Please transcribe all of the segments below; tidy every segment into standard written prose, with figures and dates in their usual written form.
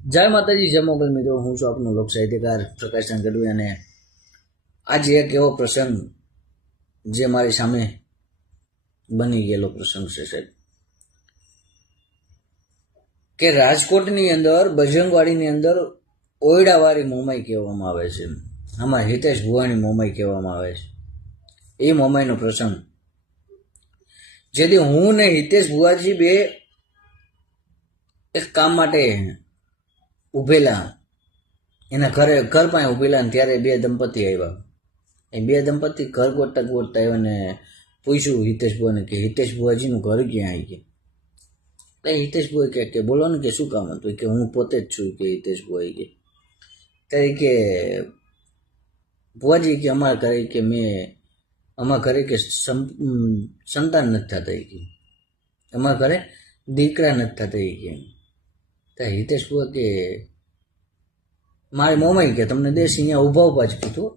જય માતાજી, જય મોગલ મિત્રો. હું છું આપનો લોક સાહિત્યકાર પ્રકાશ ગઢવી અને આજે એક એવો પ્રસંગ જે મારી સામે બની ગયેલો પ્રસંગ છે સાહેબ, કે રાજકોટની અંદર બજરંગવાડીની અંદર ઓયડાવાળી મોમાઈ કહેવામાં આવે છે. આમાં હિતેશ ભુવાની મોમાઈ કહેવામાં આવે છે. એ મોમાઈનો પ્રસંગ જેથી હું ને હિતેશ ભુવાજી બે એક કામ માટે ઉભેલા, એના ઘર પાસે ઉભેલા ને ત્યારે બે દંપતી આવ્યા. એ બે દંપતી ઘર ગોતતા ગોતતા આવ્યા ને પૂછ્યું હિતેશ ભુવાને કે હિતેશ ભુવાજીનું ઘર ક્યાં આવી ગયા? એટલે હિતેશ ભુવા કે બોલો ને કે શું કામ હતું? કે હું પોતે જ છું કે હિતેશ ભુવાઈ કે ત્યારે કે ભુવાજી કે અમારા ઘરે કે અમારા ઘરે કે સંતાન નથી થતા કે અમારા ઘરે દીકરા નથી થતા કે. ત્યાં હિતેશ ભુવા કે મારી મોમાઈ કે તમને દેશ અહીંયા ઊભા ઊભા જ કીધું,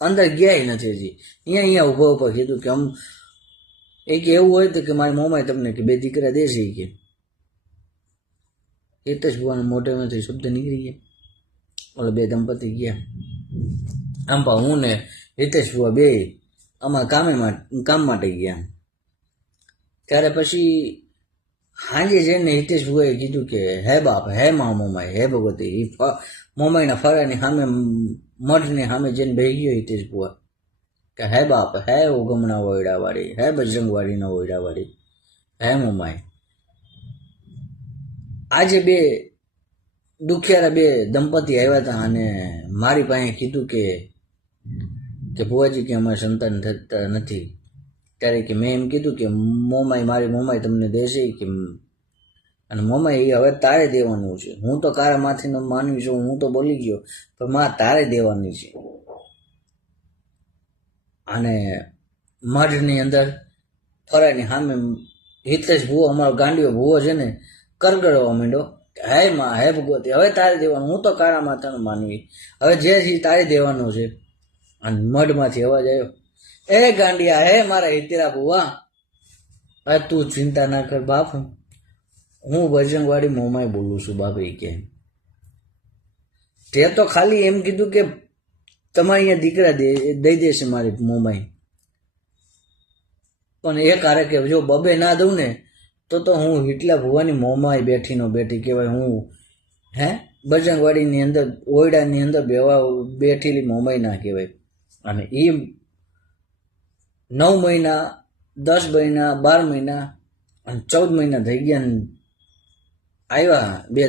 અંદર ગયા નથી હજી, અહીંયા ઊભા ઊભા કીધું કે એ કે એવું હોય તો કે મારી મોમાઈ તમને કે બે દીકરા દેશે કે. હિતેશ ભુવાના મોઢામાંથી શબ્દ નીકળી ગયા. ઓલા બે દંપતી ગયા. આમ પા હું ને હિતેશ ભુવા બે આમાં કામ માટે ગયા. ત્યારે પછી હાંજે જઈને હિતેશ ભુવાએ કીધું કે હે બાપ, હે મા મોમાઈ, હે ભગવતી. એ મોમાઈના ફળાની સામે મઠની સામે જઈને બેસી ગયો હિતેશ ભુવા કે હે બાપ, હે ઉગમણા ઓયડાવાળી, હે બજરંગવાડીના ઓયડાવાળી, હે મોમાઈ. આજે બે દુખિયારા બે દંપતી આવ્યા હતા અને મારી પાસે કીધું કે ભુવાજી કે અમારે સંતાન થતા નથી. ત્યારે કે મેં એમ કીધું કે મારી મોમાઈ તમને દેશે કે, અને મોમાઈ એ હવે તારે દેવાનું છે. હું તો કારા માથીનો માનવી છું, હું તો બોલી ગયો, પણ માં તારે દેવાની છે. અને મઢની અંદર ફરાની સામે હિતેશ ભુવો, અમારો ગાંડીઓ ભુવો છે ને, કરગડવા માંડ્યો. હે માં, હે ભગવતી, હવે તારે દેવાનું, હું તો કારા માથાનો માનવી, હવે જે છે તારે દેવાનું છે. અને મઢમાંથી અવાજ આવ્યો, એ ગાંડિયા, હે મારા હિતેરા ભુવા, હવે તું ચિંતા ના કર બાપ, હું બજરંગવાડી મોમાઈ બોલું છું બાપ. એ કે તે તો ખાલી એમ કીધું કે તમારે અહીંયા દીકરા દઈ દેશે મારી મોમાઈ, પણ એ કારે કે જો બબે ના દઉં ને તો હું હિટલા ભુવાની મોમાઈ બેઠીનો બેઠી કહેવાય. હું બજરંગવાડીની અંદર ઓયડાની અંદર બેઠેલી મોમાઈ ના કહેવાય. અને એ 9 મહિના, 10 મહિના, 12 મહિના અને 14 મહિના થઈ ગયા આવ્યા બે